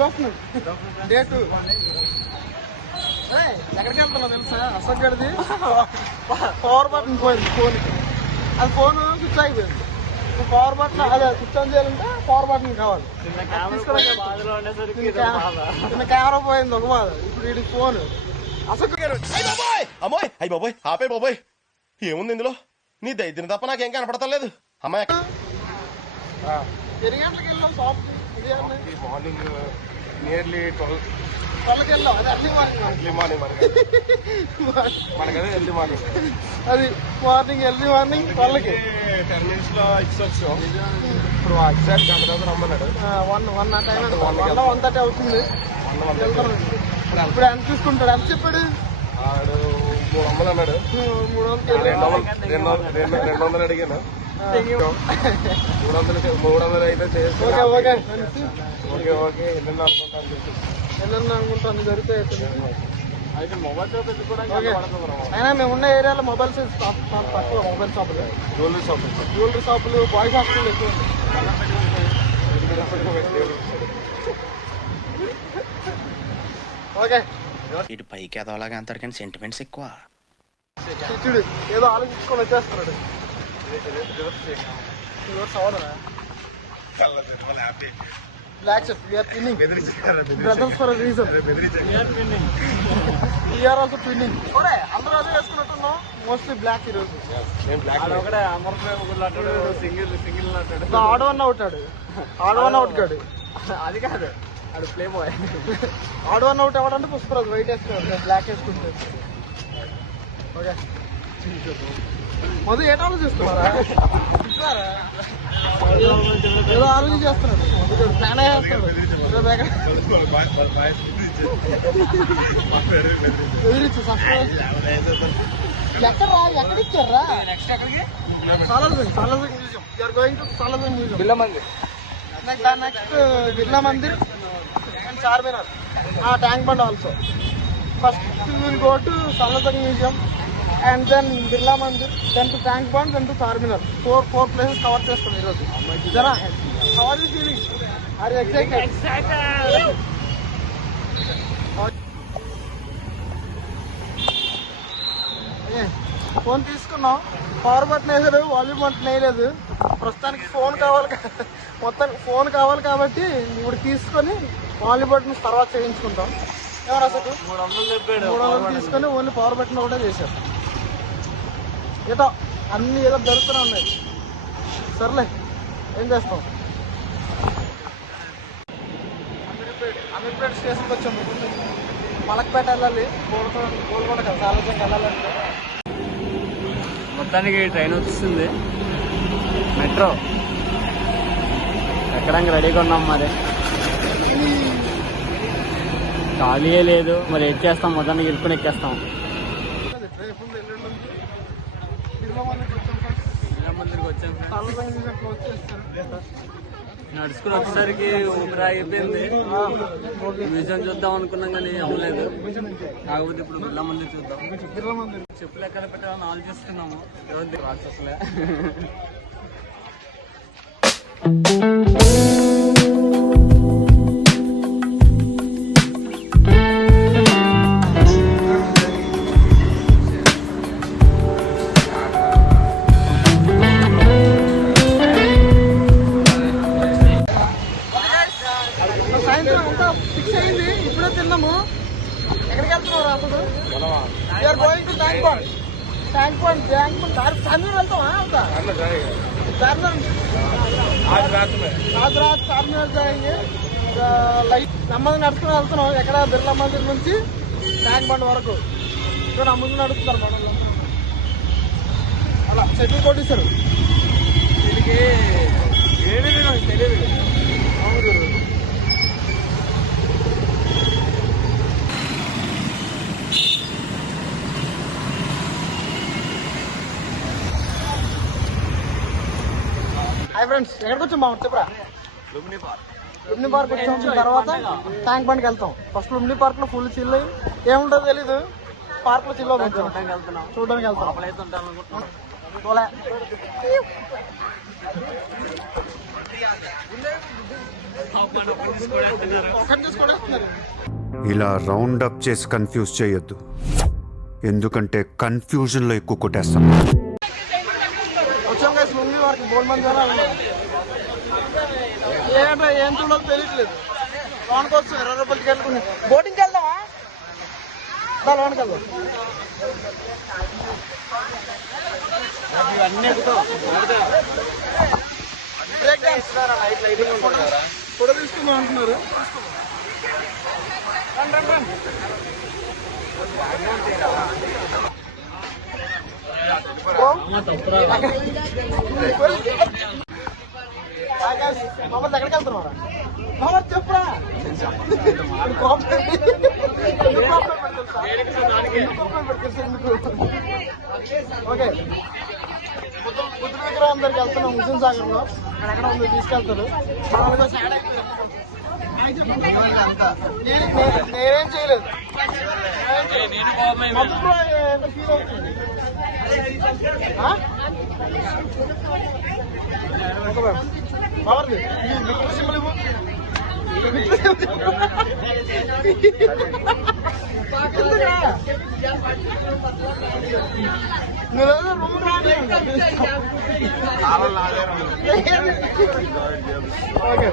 ఇప్పుడు వస్తున్నాడు డే 2. ఎక్కడికి వెళ్తున్నా తెలుసా? అసలు గడిది పవర్ బటన్ పోయింది ఫోన్కి. అది ఫోన్ స్విచ్ అయిపోయింది. పవర్ బటన్ అదే స్విచ్ ఆన్ చేయాలంటే పవర్ బటన్ కావాలి. చిన్న కెమెరా పోయింది ఒక బాధ. ఇప్పుడు వీడి ఫోన్ అసలు అమ్మాయి అయ్యి బాబోయ్ ఆపే బాబోయ్ ఏముంది ఇందులో? నీ దైత్యం తప్ప నాకేం కనపడతలేదు. అమ్మాయి ఎన్ని గంటలకు వెళ్ళాం షాప్? మార్నింగ్ నియర్లీ 12కి వెళ్ళాం. అది అర్లీ మార్నింగ్ మనకదే ఎర్లీ మార్నింగ్. అది ఎర్లీ మార్నింగ్ 12కి 10 minutes లో ఇచ్చొచ్చాం. ఇప్పుడు ఎగ్జాక్ట్ గంట తర్వాత రమ్మన్నాడు. 1 ఆ టైం 1:30 అవుతుంది. ఇప్పుడు ఎంత తీసుకుంటాడు? ఎంత చెప్పాడు? 300 అన్నాడు. 200 అడిగాను. 300 అయితే చేసి ఓకే ఎన్నన్నా అనుకుంటాను జరుగుతాయి. అయితే మొబైల్ షాప్ అయినా మేము ఉన్న ఏరియాలో మొబైల్ తక్కువ. మొబైల్ షాపులు, జ్యువెలరీ షాపులు, బాయ్స్ హాస్టల్ ఎక్కువ. ఓకే ఇటు పైకి ఎదవలాగా అంటారు కానీ సెంటిమెంట్స్ ఎక్కువ. చూడు ఏదో ఆలోచించుకొని వచ్చేస్తున్నాడు. Black shirt we are twinning brothers for reason. We are also twinning. అందరూ అదే వేసుకున్నట్టున్నాం. మోస్ట్లీ బ్లాక్ ఈరోజు. ఆడవన్న అవుతాడు. అది కాదు, అది ప్లే బాయ్. ఆడవన్న అవుట్ ఎవడంటే పుష్పరాజు వైట్ వేసుకున్నాడు, బ్లాక్ వేసుకుంటే. ఓకే మధు ఏట ఆలోచిస్తున్నారా? ఏదో ఆలోచన చేస్తున్నాడు. ప్లాన్ చేస్తున్నాడు. ఎక్కడ ఇచ్చారా? Salarjung museum. You are going to Salarjung museum. Birla Mandir. Next Birla Mandir and Charminar. Tank bund also. First will go to Salarjung museum and then Birla Mandir, then to Tank Band, then to Charminar. Four places cover చేస్తాం ఈరోజు. జరా how are you feeling? Are you excited? Phone తీసుకున్నాం. Power button వేసాడు, volume button వేయలేదు. ప్రస్తుతానికి మొత్తానికి phone కావాలి కాబట్టి ఇప్పుడు తీసుకొని వాల్యూమ్ బటన్ తర్వాత చేయించుకుంటాం. ఎవరు అసలు 300 తీసుకొని ఓన్లీ పవర్ బటన్ ఒకటే చేశారు. ఏదో అన్ని ఏదో దొరుకుతూనే ఉన్నాయి. సర్లే ఏం చేస్తాం. అమీర్పేట స్టేషన్కి వచ్చాము. మలక్పేట వెళ్ళాలి, గోల్కొండ కదా సాలార్జంగ్ వెళ్ళాలంటే. మొత్తానికి ట్రైన్ వస్తుంది, మెట్రో ఎక్కడానికి రెడీగా ఉన్నాం. మరి ఖాళీయే లేదు. మరి ఏం చేస్తాం? మొత్తానికి ఇరుక్కుని ఎక్కేస్తాం. నడుచుకుని వచ్చేసరికి ఊపిరి ఆగిపోయింది. మ్యూజియం చూద్దాం అనుకున్నాం కానీ అవ్వలేదు. కాకపోతే ఇప్పుడు బిర్లా మందిర్ చూద్దాం. చెప్పులు ఎక్కడ పెట్టాలని ఆలోచిస్తున్నాము. రాక్షసులే. సాయంత్రం అంతా ఫిక్స్ అయింది. ఇప్పుడే తిన్నాము. ఎక్కడికి వెళ్తున్నావు అప్పుడు? You are going to Tank Bund. Charminar వెళ్తావా? చార్మినార్ జాయింగ్ లైట్ నెమ్మది నడుచుకుని వెళ్తున్నాం. ఎక్కడ బిర్లా మందిర్ నుంచి ట్యాంక్ బండ్ వరకు. ఇక్కడ ముందు నడుస్తారు మనలో. అలా చెట్లు కొట్టేశారు. దీనికి ఏమీ నాకు తెలియదు. హాయ్ ఫ్రెండ్స్, ఎక్కడికి వచ్చాం బాబు చెప్పరా? లుంబిని పార్క్ వచ్చిన తర్వాత ట్యాంక్ బండ్కి వెళ్తాం. ఫస్ట్ లుంబిని పార్క్ లో ఫుల్ చిల్ ఏముంటుందో తెలీదు. పార్క్ లో చిల్ చూడడానికి వెళ్తాం. ఒకటి తీసుకోవడం ఇలా రౌండ్ అప్ చేసి కన్ఫ్యూజ్ చేయొద్దు, ఎందుకంటే కన్ఫ్యూజన్లో ఎక్కువ కొట్టేస్తాం. వచ్చాం కదా ముందు వారికి బోల్ మంది ఏంటో ఏం చూడాలో తెలియట్లేదు. లోనికి వస్తాం 20 రూపాయలకి వెళ్ళుకుని బోటింగ్కి వెళ్దామా? లోనికి వెళ్దాం. బ్రేక్ డాన్స్ ఫోటో తీసుకుందాం అంటున్నారు. మమ్మల్ని ఎక్కడికి వెళ్తున్నారా? మమ్మల్ని చెప్పురా. ఓకే బుద్ధ విగ్రహం దగ్గరికి వెళ్తున్నాం హుస్సేన్ సాగర్ లో. అక్కడ ఉంది తీసుకెళ్తారు. నేనేం చేయలేదు. మొదట్లో ఎంత ఫీల్ అవుతుంది. బాగుంది సింబల్ ఇవ్వు. రూమ్ రాదు. ఓకే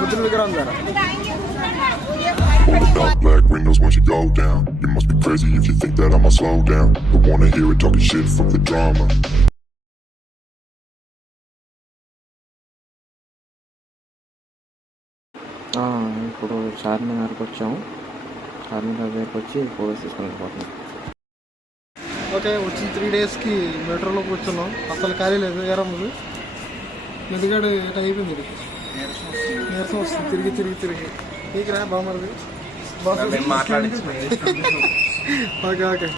బుద్ధుని విగ్రహం ద్వారా Dark black windows once you go down. You must be crazy if you think that I'ma slow down. But wanna hear it talking shit from the drama. ఇప్పుడు చార్మినార్కి వచ్చాము. చార్మినార్ దగ్గరికి వచ్చి ఫోటోస్ తీసుకొని వెళ్ళిపోతున్నాం. ఓకే వచ్చిన 3 డేస్కి మెట్రోలో కూర్చున్నాం. అసలు ఖాళీ లేదు. ఏరమ్మది మెదిగాడు ఎట్ అయిపోయింది. ఇది నీరసం వస్తుంది తిరిగి తిరిగి తిరిగి. నీకు రా బాగుమరిది. Okay okay